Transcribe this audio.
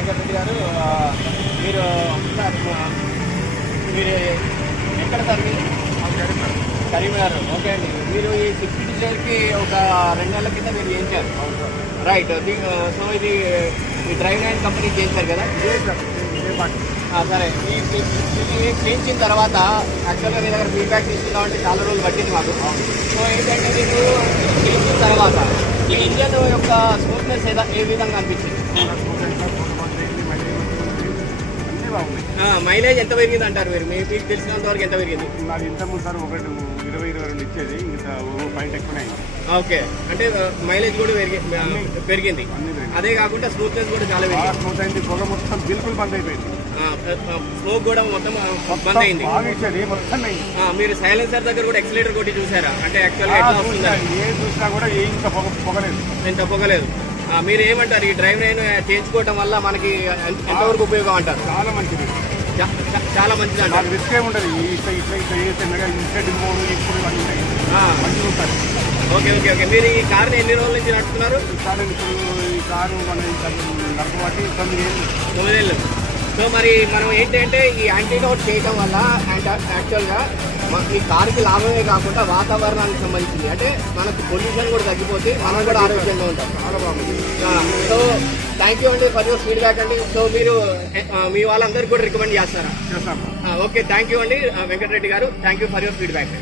వెంకటరెడ్డి గారు. మీరు మీరు ఎక్కడ సార్ మీరు? కరీంనగర్. ఓకే అండి. మీరు ఈ సిటీ డిజైర్కి ఒక 2 నెలల కింద మీరు చేయించారు, రైట్? సో ఇది ఈ డ్రైవ్ నైన్ కంపెనీ చేయించారు కదా? సరే, ఇది చేయించిన తర్వాత యాక్చువల్గా మీ దగ్గర ఫీడ్బ్యాక్ తీసుకుందామంటే చాలా రోజులు పట్టింది మాకు. సో ఏంటంటే మీకు చేయించిన తర్వాత ఈ ఇంజన్ యొక్క స్మూత్నెస్ ఏ విధంగా అనిపించింది? మైలేజ్ ఎంత పెరిగింది అంటారు మీరు? మీకు తెలిసినంత వరకు ఎంత పెరిగింది? నాకు ఇంతకుముందు సార్ 20-22 ఇచ్చేది, ఇంకా పాయింట్ ఎక్కువనే. ఓకే, అంటే మైలేజ్ కూడా పెరిగింది. అదే కాకుండా స్మూత్నెస్ కూడా చాలా స్మూత్ అయింది. పొగ మొత్తం బిల్కుల్ బంద్ అయిపోయింది. స్మోక్ కూడా మొత్తం బంద్ అయింది. మీరు సైలెన్సర్ దగ్గర కూడా ఎక్సిలేటర్ కొట్టి చూసారా? అంటే యాక్చువల్గా ఎట్లా వస్తుందా? ఏం చూసినా కూడా పొగలేదు, ఎంత పొగలేదు. మీరు ఏమంటారు? ఈ డ్రైవ్ నైన్ చేయించుకోవటం వల్ల మనకి ఎంతవరకు ఉపయోగం అంటారు? చాలా మంచిది, చాలా మంచిది అంటారు. రిస్క్ ఏమి ఉండదు. Okay okay okay. మీరు ఈ కార్ని ఎన్ని రోజుల నుంచి నడుపుతున్నారు? ఈ కారు మన నడపబట్టి 9 ఏళ్ళు. సో మరి మనం ఏంటంటే ఈ యాంటీడోట్ చేయటం వల్ల యాక్చువల్గా ఈ కారుకి లాభమే కాకుండా వాతావరణానికి సంబంధించింది, అంటే మనకు పొల్యూషన్ కూడా తగ్గిపోతే మనం కూడా ఆరోగ్యంగా ఉంటాం. చాలా బాగుంది. సో థ్యాంక్ యూ అండి ఫర్ యువర్ ఫీడ్బ్యాక్ అండి. సో మీరు మీ వాళ్ళందరికీ కూడా రికమెండ్ చేస్తారా? చేస్తాం. ఓకే, థ్యాంక్ యూ అండి వెంకటరెడ్డి గారు. Thank you for your feedback.